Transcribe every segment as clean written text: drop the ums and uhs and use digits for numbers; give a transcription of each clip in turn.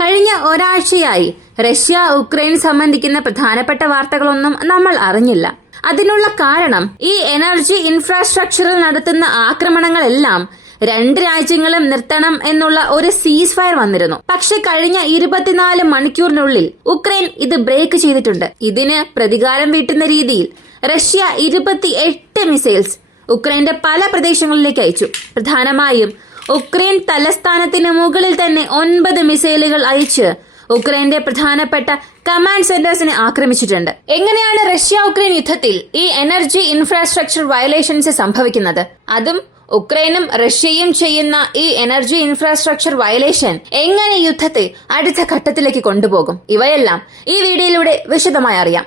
കഴിഞ്ഞ ഒരാഴ്ചയായി Russia Ukraine സംബന്ധിക്കുന്ന പ്രധാനപ്പെട്ട വാർത്തകളൊന്നും നമ്മൾ അറിഞ്ഞില്ല. അതിനുള്ള കാരണം ഈ എനർജി ഇൻഫ്രാസ്ട്രക്ചറിൽ നടത്തുന്ന ആക്രമണങ്ങളെല്ലാം രണ്ട് രാജ്യങ്ങളും നിർത്തണം എന്നുള്ള ഒരു സീസ് ഫയർ വന്നിരുന്നു. പക്ഷെ കഴിഞ്ഞ 24 മണിക്കൂറിനുള്ളിൽ ഉക്രൈൻ ഇത് ബ്രേക്ക് ചെയ്തിട്ടുണ്ട്. ഇതിന് പ്രതികാരം വീട്ടുന്ന രീതിയിൽ റഷ്യ 28 മിസൈൽസ് ഉക്രൈന്റെ പല പ്രദേശങ്ങളിലേക്ക് അയച്ചു. പ്രധാനമായും ഉക്രൈൻ തലസ്ഥാനത്തിന് മുകളിൽ തന്നെ 9 മിസൈലുകൾ അയച്ച് ഉക്രൈന്റെ പ്രധാനപ്പെട്ട കമാൻഡ് സെന്റേഴ്സിനെ ആക്രമിച്ചിട്ടുണ്ട്. എങ്ങനെയാണ് റഷ്യ ഉക്രൈൻ യുദ്ധത്തിൽ ഈ എനർജി ഇൻഫ്രാസ്ട്രക്ചർ വയലേഷൻസ് സംഭവിക്കുന്നത്? അതും ഉക്രൈനും റഷ്യയും ചെയ്യുന്ന ഈ എനർജി ഇൻഫ്രാസ്ട്രക്ചർ വയലേഷൻ എങ്ങനെ യുദ്ധത്തെ അടുത്ത ഘട്ടത്തിലേക്ക് കൊണ്ടുപോകും? ഇവയെല്ലാം ഈ വീഡിയോയിലൂടെ വിശദമായി അറിയാം.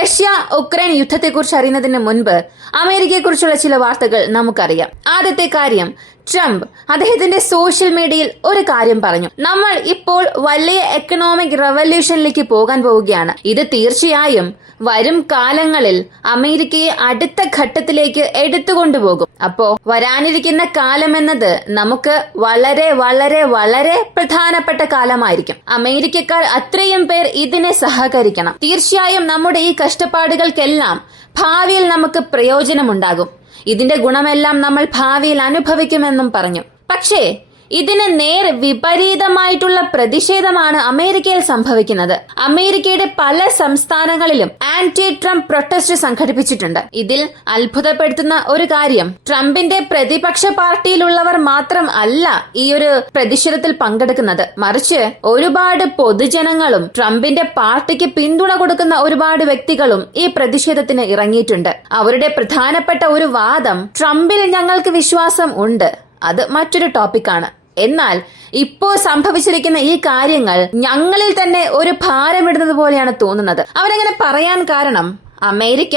റഷ്യ ഉക്രൈൻ യുദ്ധത്തെക്കുറിച്ച് അറിയുന്നതിന് മുൻപ് അമേരിക്കയെക്കുറിച്ചുള്ള ചില വാർത്തകൾ നമുക്കറിയാം. ആദ്യത്തെ കാര്യം, ട്രംപ് അദ്ദേഹത്തിന്റെ സോഷ്യൽ മീഡിയയിൽ ഒരു കാര്യം പറഞ്ഞു. നമ്മൾ ഇപ്പോൾ വലിയ എക്കണോമിക് റവല്യൂഷനിലേക്ക് പോകാൻ പോവുകയാണ്. ഇത് തീർച്ചയായും വരും കാലങ്ങളിൽ അമേരിക്കയെ അടുത്ത ഘട്ടത്തിലേക്ക് എടുത്തുകൊണ്ടുപോകും. അപ്പോ വരാനിരിക്കുന്ന കാലം എന്നത് നമുക്ക് വളരെ വളരെ വളരെ പ്രധാനപ്പെട്ട കാലമായിരിക്കും. അമേരിക്കക്കാർ അത്രയും പേർ ഇതിനെ സഹകരിക്കണം. തീർച്ചയായും നമ്മുടെ ഈ കഷ്ടപ്പാടുകൾക്കെല്ലാം ഭാവിയിൽ നമുക്ക് പ്രയോജനമുണ്ടാകും. ഇതിന്റെ ഗുണമെല്ലാം നമ്മൾ ഭാവിയിൽ അനുഭവിക്കുമെന്നും പറഞ്ഞു. പക്ഷേ ഇതിന് നേർ വിപരീതമായിട്ടുള്ള പ്രതിഷേധമാണ് അമേരിക്കയിൽ സംഭവിക്കുന്നത്. അമേരിക്കയുടെ പല സംസ്ഥാനങ്ങളിലും ആന്റി ട്രംപ് പ്രൊട്ടസ്റ്റ് സംഘടിപ്പിച്ചിട്ടുണ്ട്. ഇതിൽ അത്ഭുതപ്പെടുത്തുന്ന ഒരു കാര്യം, ട്രംപിന്റെ പ്രതിപക്ഷ പാർട്ടിയിലുള്ളവർ മാത്രം അല്ല ഈ ഒരു പ്രതിഷേധത്തിൽ പങ്കെടുക്കുന്നത്, മറിച്ച് ഒരുപാട് പൊതുജനങ്ങളും ട്രംപിന്റെ പാർട്ടിക്ക് പിന്തുണ കൊടുക്കുന്ന ഒരുപാട് വ്യക്തികളും ഈ പ്രതിഷേധത്തിന് ഇറങ്ങിയിട്ടുണ്ട്. അവരുടെ പ്രധാനപ്പെട്ട ഒരു വാദം, ട്രംപിൽ ഞങ്ങൾക്ക് വിശ്വാസം ഉണ്ട്, അത് മറ്റൊരു ടോപ്പിക്കാണ്. എന്നാൽ ഇപ്പോ സംഭവിച്ചിരിക്കുന്ന ഈ കാര്യങ്ങൾ ഞങ്ങളിൽ തന്നെ ഒരു ഭാരമിടുന്നത് പോലെയാണ് തോന്നുന്നത്. അവരങ്ങനെ പറയാൻ കാരണം, അമേരിക്ക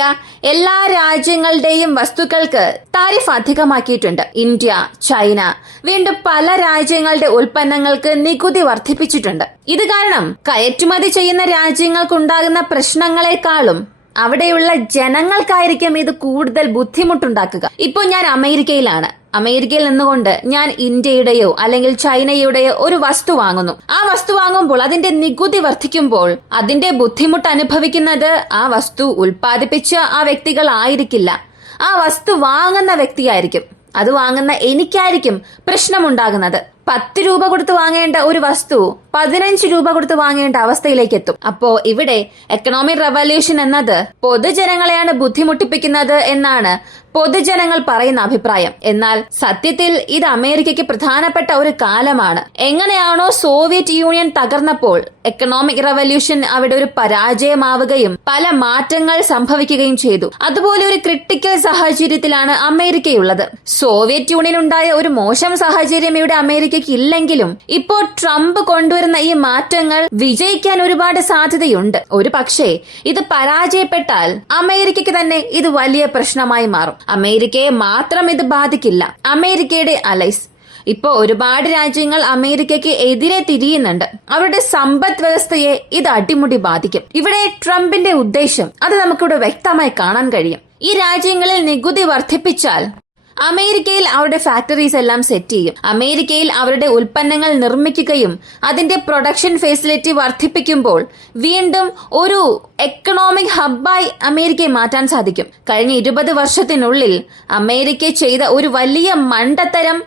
എല്ലാ രാജ്യങ്ങളുടെയും വസ്തുക്കൾക്ക് താരിഫ് അധികമാക്കിയിട്ടുണ്ട്. ഇന്ത്യ, ചൈന, വീണ്ടും പല രാജ്യങ്ങളുടെ ഉൽപ്പന്നങ്ങൾക്ക് നികുതി വർദ്ധിപ്പിച്ചിട്ടുണ്ട്. ഇത് കാരണം കയറ്റുമതി ചെയ്യുന്ന രാജ്യങ്ങൾക്കുണ്ടാകുന്ന പ്രശ്നങ്ങളെക്കാളും അവിടെയുള്ള ജനങ്ങൾക്കായിരിക്കും ഇത് കൂടുതൽ ബുദ്ധിമുട്ടുണ്ടാക്കുക. ഇപ്പോൾ ഞാൻ അമേരിക്കയിലാണ്. അമേരിക്കയിൽ നിന്നുകൊണ്ട് ഞാൻ ഇന്ത്യയുടെയോ അല്ലെങ്കിൽ ചൈനയുടെയോ ഒരു വസ്തു വാങ്ങുന്നു. ആ വസ്തു വാങ്ങുമ്പോൾ അതിന്റെ നികുതി വർദ്ധിക്കുമ്പോൾ അതിന്റെ ബുദ്ധിമുട്ട് അനുഭവിക്കുന്നത് ആ വസ്തു ഉൽപ്പാദിപ്പിച്ച ആ വ്യക്തികളായിരിക്കില്ല, ആ വസ്തു വാങ്ങുന്ന വ്യക്തിയായിരിക്കും. അത് വാങ്ങുന്ന എനിക്കായിരിക്കും പ്രശ്നമുണ്ടാകുന്നത്. 10 രൂപ കൊടുത്ത് വാങ്ങേണ്ട ഒരു വസ്തു 15 രൂപ കൊടുത്ത് വാങ്ങേണ്ട അവസ്ഥയിലേക്ക് എത്തും. അപ്പോ ഇവിടെ എക്കണോമിക് റവല്യൂഷൻ എന്നത് പൊതുജനങ്ങളെയാണ് ബുദ്ധിമുട്ടിപ്പിക്കുന്നത് എന്നാണ് പൊതുജനങ്ങൾ പറയുന്ന അഭിപ്രായം. എന്നാൽ സത്യത്തിൽ ഇത് അമേരിക്കയ്ക്ക് പ്രധാനപ്പെട്ട ഒരു കാലമാണ്. എങ്ങനെയാണോ സോവിയറ്റ് യൂണിയൻ തകർന്നപ്പോൾ എക്കണോമിക് റവല്യൂഷൻ അവിടെ ഒരു പരാജയമാവുകയും പല മാറ്റങ്ങൾ സംഭവിക്കുകയും ചെയ്തു, അതുപോലെ ഒരു ക്രിട്ടിക്കൽ സാഹചര്യത്തിലാണ് അമേരിക്കയുള്ളത്. സോവിയറ്റ് യൂണിയൻ ഉണ്ടായ ഒരു മോശം സാഹചര്യം ഇവിടെ അമേരിക്കയ്ക്ക് ഇല്ലെങ്കിലും ഇപ്പോൾ ട്രംപ് കൊണ്ടുവരുന്ന ഈ മാറ്റങ്ങൾ വിജയിക്കാൻ ഒരുപാട് സാധ്യതയുണ്ട്. ഒരു പക്ഷേ ഇത് പരാജയപ്പെട്ടാൽ അമേരിക്കയ്ക്ക് തന്നെ ഇത് വലിയ പ്രശ്നമായി മാറും. അമേരിക്കയെ മാത്രം ഇത് ബാധിക്കില്ല, അമേരിക്കയുടെ അലൈസ്. ഇപ്പോ ഒരുപാട് രാജ്യങ്ങൾ അമേരിക്കയ്ക്ക് എതിരെ തിരിയുന്നുണ്ട്. അവരുടെ സമ്പദ് വ്യവസ്ഥയെ ഇത് അടിമുടി ബാധിക്കും. ഇവിടെ ട്രംപിന്റെ ഉദ്ദേശം അത് നമുക്കിവിടെ വ്യക്തമായി കാണാൻ കഴിയും. ഈ രാജ്യങ്ങളിൽ നികുതി വർദ്ധിപ്പിച്ചാൽ അമേരിക്കയിൽ അവരുടെ ഫാക്ടറീസ് എല്ലാം സെറ്റ് ചെയ്യും. അമേരിക്കയിൽ അവരുടെ ഉൽപ്പന്നങ്ങൾ നിർമ്മിക്കുകയും അതിന്റെ പ്രൊഡക്ഷൻ ഫെസിലിറ്റി വർദ്ധിപ്പിക്കുമ്പോൾ വീണ്ടും ഒരു എക്കണോമിക് ഹബ്ബായി അമേരിക്കയെ മാറ്റാൻ സാധിക്കും. കഴിഞ്ഞ 20 വർഷത്തിനുള്ളിൽ അമേരിക്ക ചെയ്ത ഒരു വലിയ മണ്ടത്തരം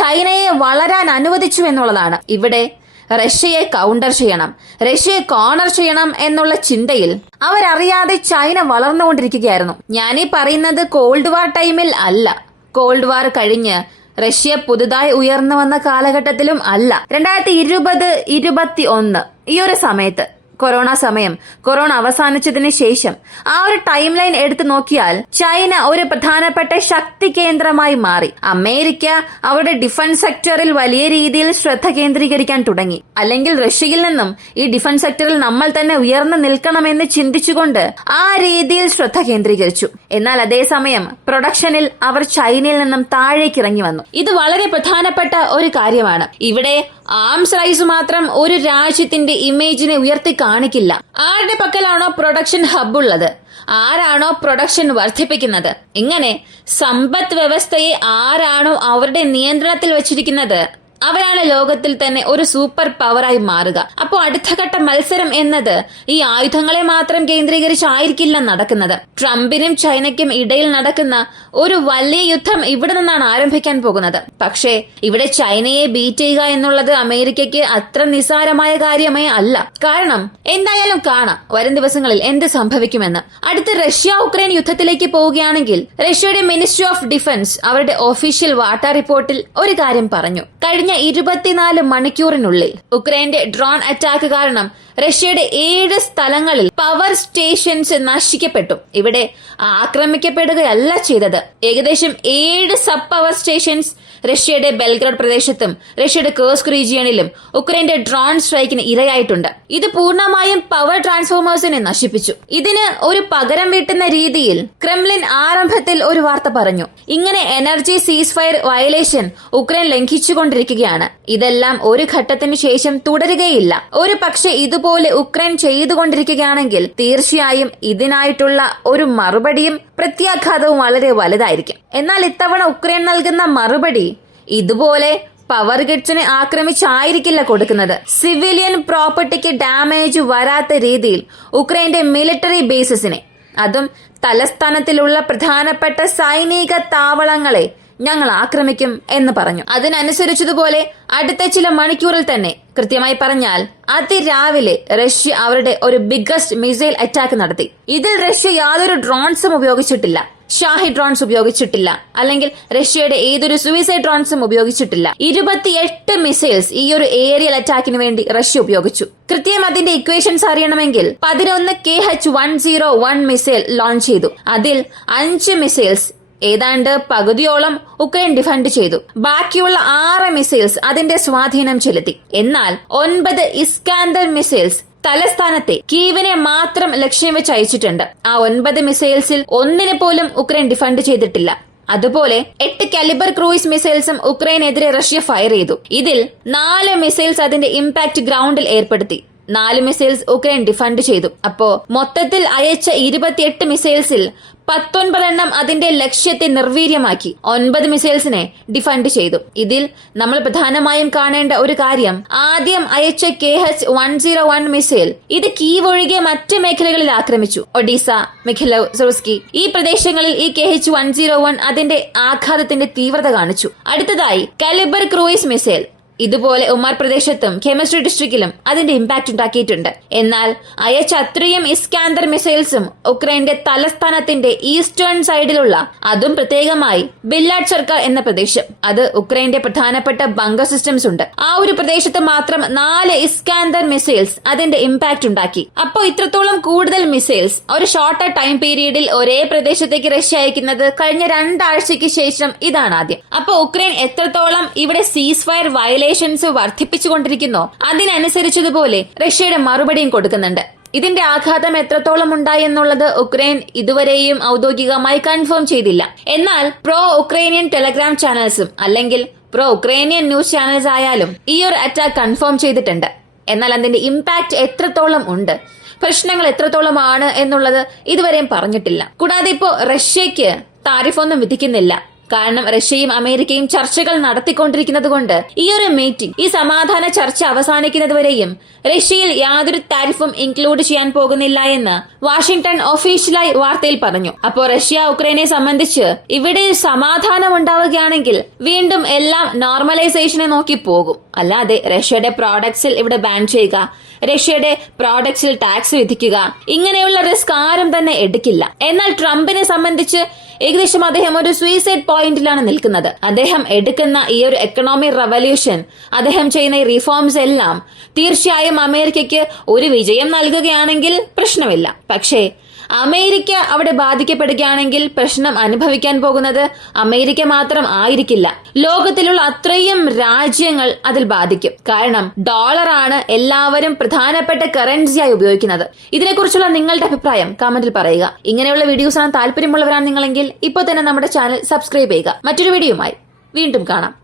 ചൈനയെ വളരാൻ അനുവദിച്ചു എന്നുള്ളതാണ്. ഇവിടെ റഷ്യയെ കൗണ്ടർ ചെയ്യണം, റഷ്യയെ കോർണർ ചെയ്യണം എന്നുള്ള ചിന്തയിൽ അവരറിയാതെ ചൈന വളർന്നുകൊണ്ടിരിക്കുകയായിരുന്നു. ഞാനീ പറയുന്നത് കോൾഡ് വാർ ടൈമിൽ അല്ല, കോൾഡ് വാർ കഴിഞ്ഞ് റഷ്യ പുതുതായി ഉയർന്നു വന്ന കാലഘട്ടത്തിലും അല്ല. 2020-21 ഈ ഒരു സമയത്ത് കൊറോണ അവസാനിച്ചതിന് ശേഷം ആ ഒരു ടൈം ലൈൻ എടുത്തു നോക്കിയാൽ ചൈന ഒരു പ്രധാനപ്പെട്ട ശക്തി കേന്ദ്രമായി മാറി. അമേരിക്ക അവരുടെ ഡിഫൻസ് സെക്ടറിൽ വലിയ രീതിയിൽ ശ്രദ്ധ കേന്ദ്രീകരിക്കാൻ തുടങ്ങി. അല്ലെങ്കിൽ റഷ്യയിൽ നിന്നും ഈ ഡിഫൻസ് സെക്ടറിൽ നമ്മൾ തന്നെ ഉയർന്നു നിൽക്കണമെന്ന് ചിന്തിച്ചുകൊണ്ട് ആ രീതിയിൽ ശ്രദ്ധ കേന്ദ്രീകരിച്ചു. എന്നാൽ അതേസമയം പ്രൊഡക്ഷനിൽ അവർ ചൈനയിൽ നിന്നും താഴേക്ക് ഇറങ്ങി വന്നു. ഇത് വളരെ പ്രധാനപ്പെട്ട ഒരു കാര്യമാണ്. ഇവിടെ ആംസ് റൈസ് മാത്രം ഒരു രാജ്യത്തിന്റെ ഇമേജിനെ ഉയർത്തി കാണിക്കില്ല. ആരുടെ പക്കലാണോ പ്രൊഡക്ഷൻ ഹബ് ഉള്ളത് ആരാണോ പ്രൊഡക്ഷൻ വർദ്ധിപ്പിക്കുന്നത്, ഇങ്ങനെ സമ്പദ് വ്യവസ്ഥയെ ആരാണോ അവരുടെ നിയന്ത്രണത്തിൽ വച്ചിരിക്കുന്നത് അവരാണ് ലോകത്തിൽ തന്നെ ഒരു സൂപ്പർ പവറായി മാറുക. അപ്പോൾ അടുത്ത ഘട്ട മത്സരം എന്നത് ഈ ആയുധങ്ങളെ മാത്രം കേന്ദ്രീകരിച്ചായിരിക്കില്ല നടക്കുന്നത്. ട്രംപിനും ചൈനയ്ക്കും ഇടയിൽ നടക്കുന്ന ഒരു വലിയ യുദ്ധം ഇവിടെ നിന്നാണ് ആരംഭിക്കാൻ പോകുന്നത്. പക്ഷേ ഇവിടെ ചൈനയെ ബീറ്റ് ചെയ്യുക എന്നുള്ളത് അമേരിക്കയ്ക്ക് അത്ര നിസ്സാരമായ കാര്യമേ അല്ല. കാരണം എന്തായാലും കാണാം വരും ദിവസങ്ങളിൽ എന്ത് സംഭവിക്കുമെന്ന്. അടുത്ത് റഷ്യ ഉക്രൈൻ യുദ്ധത്തിലേക്ക് പോവുകയാണെങ്കിൽ റഷ്യയുടെ മിനിസ്ട്രി ഓഫ് ഡിഫൻസ് അവരുടെ ഒഫീഷ്യൽ വാർത്താ റിപ്പോർട്ടിൽ ഒരു കാര്യം പറഞ്ഞു. കഴിഞ്ഞ 24 മണിക്കൂറിനുള്ളിൽ ഉക്രൈന്റെ ഡ്രോൺ അറ്റാക്ക് കാരണം റഷ്യയുടെ 7 സ്ഥലങ്ങളിൽ പവർ സ്റ്റേഷൻസ് നശിക്കപ്പെട്ടു. ഇവിടെ ആക്രമിക്കപ്പെടുകയല്ല ചെയ്തത്. ഏകദേശം 7 സബ് പവർ സ്റ്റേഷൻസ് റഷ്യയുടെ ബെൽഗ്രേഡ് പ്രദേശത്തും റഷ്യയുടെ കേഴ്സ്ക് റീജിയണിലും ഉക്രൈന്റെ ഡ്രോൺ സ്ട്രൈക്കിന് ഇരയായിട്ടുണ്ട്. ഇത് പൂർണ്ണമായും പവർ ട്രാൻസ്ഫോമേഴ്സിനെ നശിപ്പിച്ചു. ഇതിന് ഒരു പകരം വീട്ടുന്ന രീതിയിൽ ക്രെംലിൻ ആരംഭത്തിൽ ഒരു വാർത്ത പറഞ്ഞു. ഇങ്ങനെ എനർജി സീസ് ഫയർ വയലേഷൻ ഉക്രൈൻ ലംഘിച്ചുകൊണ്ടിരിക്കുകയാണ്. ഇതെല്ലാം ഒരു ഘട്ടത്തിന് ശേഷം തുടരുകയില്ല. ഒരു പക്ഷെ ഇതുപോലെ ഉക്രൈൻ ചെയ്തുകൊണ്ടിരിക്കുകയാണെങ്കിൽ തീർച്ചയായും ഇതിനായിട്ടുള്ള ഒരു മറുപടിയും പ്രത്യാഘാതവും വളരെ വലുതായിരിക്കും. എന്നാൽ ഇത്തവണ ഉക്രൈൻ നൽകുന്ന മറുപടി ഇതുപോലെ പവർ ഗ്രിഡ്സിനെ ആക്രമിച്ചായിരിക്കില്ല കൊടുക്കുന്നത്. സിവിലിയൻ പ്രോപ്പർട്ടിക്ക് ഡാമേജ് വരാത്ത രീതിയിൽ ഉക്രൈന്റെ മിലിറ്ററി ബേസസിനെ, അതും തലസ്ഥാനത്തിലുള്ള പ്രധാനപ്പെട്ട സൈനിക താവളങ്ങളെ ഞങ്ങൾ ആക്രമിക്കും എന്ന് പറഞ്ഞു. അതിനനുസരിച്ചതുപോലെ അടുത്ത ചില മണിക്കൂറിൽ തന്നെ, കൃത്യമായി പറഞ്ഞാൽ അതിരാവിലെ റഷ്യ അവരുടെ ഒരു ബിഗ്ഗസ്റ്റ് മിസൈൽ അറ്റാക്ക് നടത്തി. ഇതിൽ റഷ്യ യാതൊരു ഡ്രോൺസും ഉപയോഗിച്ചിട്ടില്ല, ഷാഹി ഡ്രോൺസ് ഉപയോഗിച്ചിട്ടില്ല, അല്ലെങ്കിൽ റഷ്യയുടെ ഏതൊരു സൂയിസൈഡ് ഡ്രോൺസും ഉപയോഗിച്ചിട്ടില്ല. 28 മിസൈൽസ് ഈ ഒരു ഏരിയൽ അറ്റാക്കിന് വേണ്ടി റഷ്യ ഉപയോഗിച്ചു. കൃത്യം അതിന്റെ ഇക്വേഷൻസ് അറിയണമെങ്കിൽ 11 KH-101 മിസൈൽ ലോഞ്ച് ചെയ്തു. അതിൽ 5 മിസൈൽസ് ഏതാണ്ട് പകുതിയോളം ഉക്രൈൻ ഡിഫൻഡ് ചെയ്തു. ബാക്കിയുള്ള 6 മിസൈൽസ് അതിന്റെ സ്വാധീനം ചെലുത്തി. എന്നാൽ 9 ഇസ്കാന്ദർ മിസൈൽസ് തലസ്ഥാനത്തെ കീവിനെ മാത്രം ലക്ഷ്യം വെച്ച് അയച്ചിട്ടുണ്ട്. ആ 9 മിസൈൽസിൽ ഒന്നിനെ പോലും ഉക്രൈൻ ഡിഫൻഡ് ചെയ്തിട്ടില്ല. അതുപോലെ 8 കാലിബർ ക്രൂയിസ് മിസൈൽസും ഉക്രൈനെതിരെ റഷ്യ ഫയർ ചെയ്തു. ഇതിൽ 4 മിസൈൽസ് അതിന്റെ ഇമ്പാക്ട് ഗ്രൗണ്ടിൽ ഏർപ്പെടുത്തി. 4 മിസൈൽസ് ഉക്രൈൻ ഡിഫൻഡ് ചെയ്തു. അപ്പോ മൊത്തത്തിൽ അയച്ച 28 മിസൈൽസിൽ 19 എണ്ണം അതിന്റെ ലക്ഷ്യത്തെ നിർവീര്യമാക്കി. 9 മിസൈൽസിനെ ഡിഫൻഡ് ചെയ്തു. ഇതിൽ നമ്മൾ പ്രധാനമായും കാണേണ്ട ഒരു കാര്യം, ആദ്യം അയച്ച KH-101 മിസൈൽ ഇത് കീവ് ഒഴികെ മറ്റ് മേഖലകളിൽ ആക്രമിച്ചു. ഒഡീസ, മിഖിലവ്, സുറുസ്കി ഈ പ്രദേശങ്ങളിൽ ഈ KH-101 അതിന്റെ ആഘാതത്തിന്റെ തീവ്രത കാണിച്ചു. അടുത്തതായി കാലിബർ ക്രൂയിസ് മിസൈൽ ഇതുപോലെ ഉമാർ പ്രദേശത്തും കെമിസ്ട്രി ഡിസ്ട്രിക്റ്റിലും അതിന്റെ ഇമ്പാക്ട് ഉണ്ടാക്കിയിട്ടുണ്ട്. എന്നാൽ അയച്ച അത്രയും ഇസ്കാന്ദർ മിസൈൽസും ഉക്രൈന്റെ തലസ്ഥാനത്തിന്റെ ഈസ്റ്റേൺ സൈഡിലുള്ള, അതും പ്രത്യേകമായി ബില്ലാഡ് സർക്കാർ എന്ന പ്രദേശം, അത് ഉക്രൈന്റെ പ്രധാനപ്പെട്ട ബങ്കർ സിസ്റ്റംസ് ഉണ്ട്. ആ ഒരു പ്രദേശത്ത് മാത്രം 4 ഇസ്കാന്ദർ മിസൈൽസ് അതിന്റെ ഇമ്പാക്ട് ഉണ്ടാക്കി. അപ്പോൾ ഇത്രത്തോളം കൂടുതൽ മിസൈൽസ് ഒരു ഷോർട്ടർ ടൈം പീരീഡിൽ ഒരേ പ്രദേശത്തേക്ക് റഷ്യ അയക്കുന്നത് കഴിഞ്ഞ 2 ആഴ്ചയ്ക്ക് ശേഷം ഇതാണ് ആദ്യം. അപ്പോൾ ഉക്രൈൻ എത്രത്തോളം ഇവിടെ സീസ് ഫയർ വയലേഷൻസ് വർദ്ധിപ്പിച്ചുകൊണ്ടിരിക്കുന്നോ അതിനനുസരിച്ചതുപോലെ റഷ്യയുടെ മറുപടിയും കൊടുക്കുന്നുണ്ട്. ഇതിന്റെ ആഘാതം എത്രത്തോളം ഉണ്ടായി എന്നുള്ളത് ഉക്രൈൻ ഇതുവരെയും ഔദ്യോഗികമായി കൺഫേം ചെയ്തില്ല. എന്നാൽ പ്രോ ഉക്രൈനിയൻ ടെലഗ്രാം ചാനൽസും അല്ലെങ്കിൽ പ്രോ ഉക്രൈനിയൻ ന്യൂസ് ചാനൽസ് ആയാലും ഈ ഒരു അറ്റാക്ക് കൺഫേം ചെയ്തിട്ടുണ്ട്. എന്നാൽ അതിന്റെ ഇമ്പാക്ട് എത്രത്തോളം ഉണ്ട്, പ്രശ്നങ്ങൾ എത്രത്തോളമാണ് എന്നുള്ളത് ഇതുവരെയും പറഞ്ഞിട്ടില്ല. കൂടാതെ ഇപ്പോ റഷ്യക്ക് താരിഫൊന്നും വിധിക്കുന്നില്ല. കാരണം റഷ്യയും അമേരിക്കയും ചർച്ചകൾ നടത്തിക്കൊണ്ടിരിക്കുന്നത് കൊണ്ട് ഈ ഒരു മീറ്റിംഗ്, ഈ സമാധാന ചർച്ച അവസാനിക്കുന്നതുവരെയും റഷ്യയിൽ യാതൊരു താരിഫും ഇൻക്ലൂഡ് ചെയ്യാൻ പോകുന്നില്ല എന്ന് വാഷിംഗ്ടൺ ഒഫീഷ്യലായി വാർത്തയിൽ പറഞ്ഞു. അപ്പോൾ റഷ്യ ഉക്രൈനെ സംബന്ധിച്ച് ഇവിടെ സമാധാനം ഉണ്ടാവുകയാണെങ്കിൽ വീണ്ടും എല്ലാം നോർമലൈസേഷനെ നോക്കി പോകും. അല്ലാതെ റഷ്യയുടെ പ്രോഡക്ട്സിൽ ഇവിടെ ബാൻ ചെയ്യുക, റഷ്യയുടെ പ്രോഡക്ട്സിൽ ടാക്സ് വിധിക്കുക, ഇങ്ങനെയുള്ള റിസ്ക് ആരും തന്നെ എടുക്കില്ല. എന്നാൽ ട്രംപിനെ സംബന്ധിച്ച് ഏകദേശം അദ്ദേഹം ഒരു സൂയിസൈഡ് പോയിന്റിലാണ് നിൽക്കുന്നത്. അദ്ദേഹം എടുക്കുന്ന ഈ ഒരു എക്കണോമിക് റവല്യൂഷൻ, അദ്ദേഹം ചെയ്യുന്ന ഈ റിഫോംസ് എല്ലാം തീർച്ചയായും അമേരിക്കയ്ക്ക് ഒരു വിജയം നൽകുകയാണെങ്കിൽ പ്രശ്നമില്ല. പക്ഷേ അമേരിക്ക അവിടെ ബാധിക്കപ്പെടുകയാണെങ്കിൽ പ്രശ്നം അനുഭവിക്കാൻ പോകുന്നത് അമേരിക്ക മാത്രം ആയിരിക്കില്ല, ലോകത്തിലുള്ള അത്രയും രാജ്യങ്ങൾ അതിൽ ബാധിക്കും. കാരണം ഡോളറാണ് എല്ലാവരും പ്രധാനപ്പെട്ട കറൻസിയായി ഉപയോഗിക്കുന്നത്. ഇതിനെക്കുറിച്ചുള്ള നിങ്ങളുടെ അഭിപ്രായം കമന്റിൽ പറയുക. ഇങ്ങനെയുള്ള വീഡിയോസ് ആണ് താല്പര്യമുള്ളവരാണ് നിങ്ങളെങ്കിൽ ഇപ്പോൾ തന്നെ നമ്മുടെ ചാനൽ സബ്സ്ക്രൈബ് ചെയ്യുക. മറ്റൊരു വീഡിയോയുമായി വീണ്ടും കാണാം.